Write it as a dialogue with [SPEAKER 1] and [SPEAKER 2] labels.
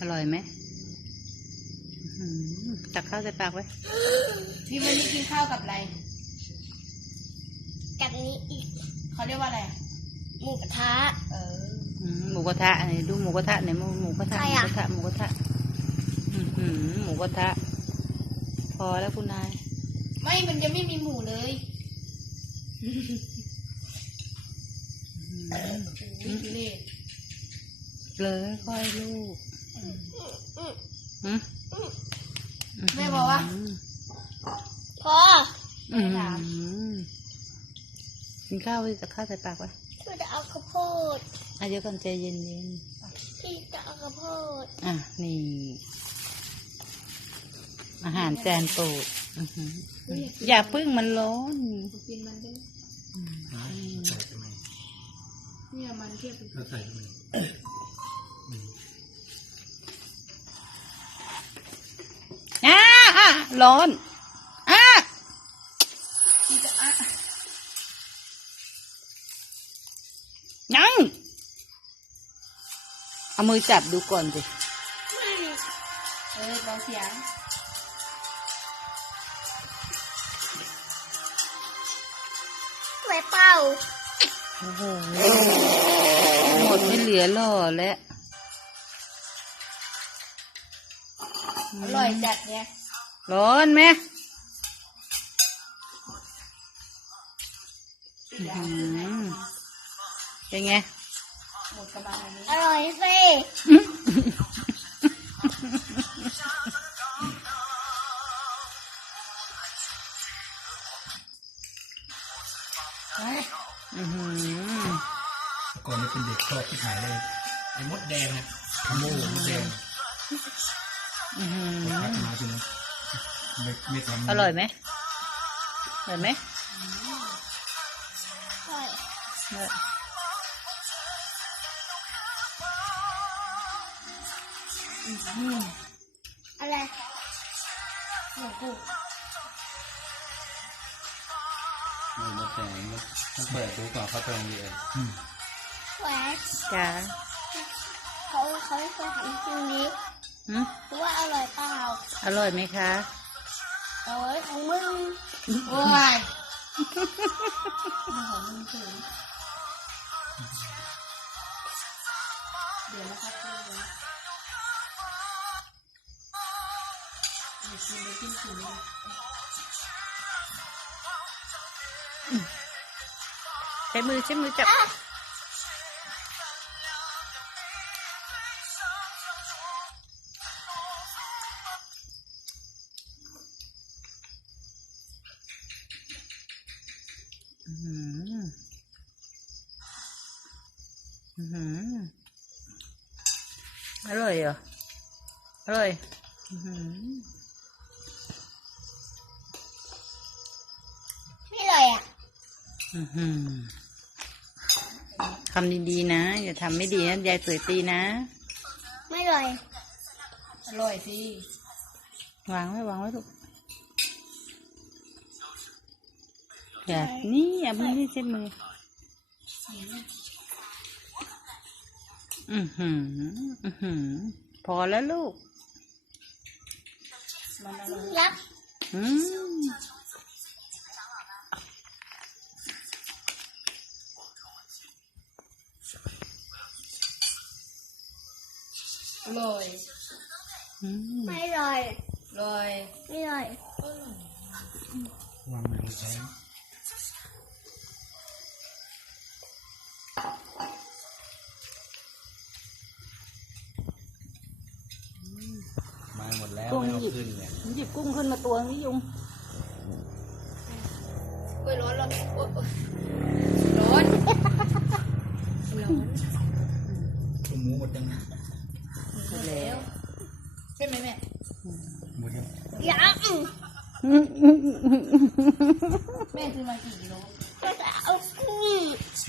[SPEAKER 1] อร่อยไหมตักข้าวใส่ปากไว้
[SPEAKER 2] พี่วันนี้กินข้าวกับอะไร
[SPEAKER 3] กับนี้อีก
[SPEAKER 2] เขาเรียกว่าอะไร
[SPEAKER 3] หมูกระทะ
[SPEAKER 1] หมูกระทะไหนดูหมูกระทะไหนหมูกระทะหมูกระทะหมูกระทะพอแล้วคุณนาย
[SPEAKER 2] ไม่มันยังไม่มีหมูเลย
[SPEAKER 1] เลยค่อยลูก
[SPEAKER 2] แม่บอกว่า
[SPEAKER 3] พอ
[SPEAKER 1] กินข้าวไว้จะข้าวใส่ปากไว้
[SPEAKER 3] พี่จะเอาข้าวโพด
[SPEAKER 1] เดี๋ยวก่อนใจเย็น
[SPEAKER 3] พี่จะเอาข้าวโพด
[SPEAKER 1] นี่อาหารจานโปรดอย่าพึ่งมันร้อน
[SPEAKER 2] กินมันได้เนี่ยมันเทียบ
[SPEAKER 4] เราใส่มัน
[SPEAKER 1] ร้อนยังเอามือจับดูก่อนสิ
[SPEAKER 2] ลองเสียง
[SPEAKER 3] ไว้เป่า
[SPEAKER 1] โอ้โหหมดไม่เหลือหล่อแล้ว
[SPEAKER 2] อร่อยจัดเนี่ย
[SPEAKER 1] ร้อนไหมเป็นไง
[SPEAKER 2] หมดกระบาลนี้
[SPEAKER 3] อร่อยสิ
[SPEAKER 4] ก่อนนี้เป็นเด็กชอบที่ขายเลยไอ้มดแดงนะขโมยมดแดงมาจริงไม่ทำ
[SPEAKER 1] อร่อยไหมอร่อยไหม
[SPEAKER 3] อะไร
[SPEAKER 2] หมูกุ้ง
[SPEAKER 4] ไม่มดแดงต้องเปิดดูก่อนเขาตรงดีเลย
[SPEAKER 3] แหวน
[SPEAKER 1] จ้า
[SPEAKER 3] เขาไม่เคยทำตรงนี้รู้ว่าอร่อยเปล่า
[SPEAKER 1] อร่อยไหมคะ
[SPEAKER 3] โอ้ยของมึง
[SPEAKER 2] โอ้ยของมึงถึงเดี๋ยวนะครับ
[SPEAKER 1] ใช้มือจับอร่อยเหรออร่อย
[SPEAKER 3] ไม่อร่อย
[SPEAKER 1] ทำดีๆนะอย่าทำไม่ดีนะยายเสยตีนะ
[SPEAKER 3] ไม่อร่อย
[SPEAKER 2] อร่อยสิ
[SPEAKER 1] วางไว้ลูกแบบนี้มือนี่ใช้มือพอแล้วลูก
[SPEAKER 3] ยับ
[SPEAKER 2] อร่อย
[SPEAKER 3] ไม่อร่อย
[SPEAKER 2] อร่อย
[SPEAKER 3] ไม่อร่อยว
[SPEAKER 4] างมือใช้มาหมดแล้วไม่เอาขึ้นเลย
[SPEAKER 1] หยิบกุ้งขึ้นมาตัวนี้ยุง
[SPEAKER 2] ร้อนร้อน
[SPEAKER 4] ตุ้มหมูหมดยัง
[SPEAKER 1] หมดแล้ว
[SPEAKER 2] ใช่ไหมแม่
[SPEAKER 4] หมดยัง
[SPEAKER 3] ยัง
[SPEAKER 2] แม่ซื้อมากี่กิโล
[SPEAKER 3] เอากุ้ง